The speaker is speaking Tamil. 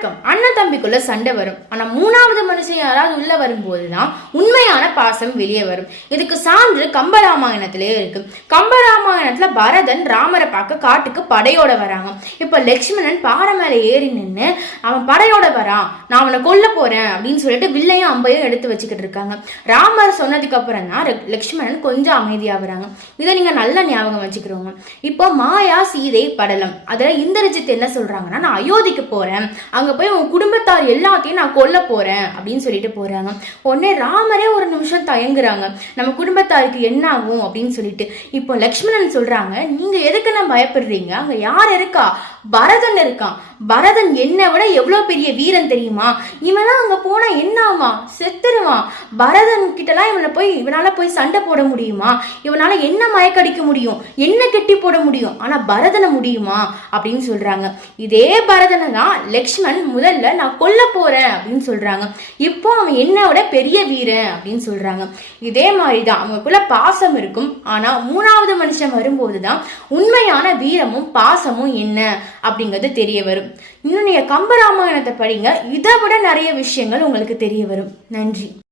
வணக்கம். அண்ணன் தம்பிக்குள்ள சண்டை வரும். ஆனா மூணாவது மனுஷன் யாராவது உள்ள வரும்போதுதான் உண்மையான பாசம் வெளியே வரும். இதுக்கு சான்று கம்பராமாயணத்திலே இருக்கு. கம்பராமாயணத்துல பரதன் ராமரை பார்க்க காட்டுக்கு படையோட வராங்க. இப்ப லக்ஷ்மணன் பாறை மேல ஏறி நின்று அவன் படையோட வரான் நான் அவனை கொல்ல போறேன். அப்படின்னு சொல்லிட்டு வில்லையும் அம்பையும் எடுத்து வச்சுக்கிட்டு இருக்காங்க. ராமர் சொன்னதுக்கு அப்புறம் தான் லக்ஷ்மணன் கொஞ்சம் அமைதியாகிறாங்க இதை நீங்க நல்ல ஞாபகம் வச்சுக்கிறோங்க இப்போ மாயா சீதை படலம். அதுல இந்திரஜித் என்ன சொல்றாங்கன்னா நான் அயோத்திக்கு போறேன். அங்க அங்கே போய் உன் குடும்பத்தார் எல்லாத்தையும் நான் கொல்ல போகிறேன் அப்படின்னு சொல்லிட்டு போகிறாங்க உடனே ராமரே ஒரு நிமிஷம் தயங்குறாங்க. நம்ம குடும்பத்தாருக்கு என்ன ஆகும் அப்படின்னு சொல்லிட்டு. இப்போ லக்ஷ்மணன் சொல்கிறாங்க நீங்கள் எதுக்கு நான் பயப்படுறீங்க? அங்கே யார் இருக்கா? பரதன் இருக்கான். பரதன் என்னை விட எவ்வளோ பெரிய வீரன் தெரியுமா? இவனா அங்கே போனால் என்ன ஆவான் செத்துருவான். பரதன் கிட்டலாம் இவனை போய் இவனால் போய் சண்டை போட முடியுமா? இவனால் என்ன மயக்கடிக்க முடியும்? என்ன கெட்டி போட முடியும்? ஆனால் பரதனை முடியுமா? அப்படின்னு சொல்கிறாங்க இதே பரதனை தான் லக்ஷ்மண் முதல்ல நான் கொல்ல போகிறேன் அப்படின்னு சொல்கிறாங்க இப்போ அவன் என்னை விட பெரிய வீரன் அப்படின்னு சொல்கிறாங்க இதே மாதிரி தான் அவங்களுக்குள்ள பாசம் இருக்கும். ஆனால் மூணாவது மனுஷன் வரும்போது தான் உண்மையான வீரமும் பாசமும் என்ன? அப்படிங்கிறது தெரிய வரும். இன்னும் நீங்கள் கம்பராமாயணத்தை படிங்க. இதை விட நிறைய விஷயங்கள் உங்களுக்கு தெரிய வரும். நன்றி.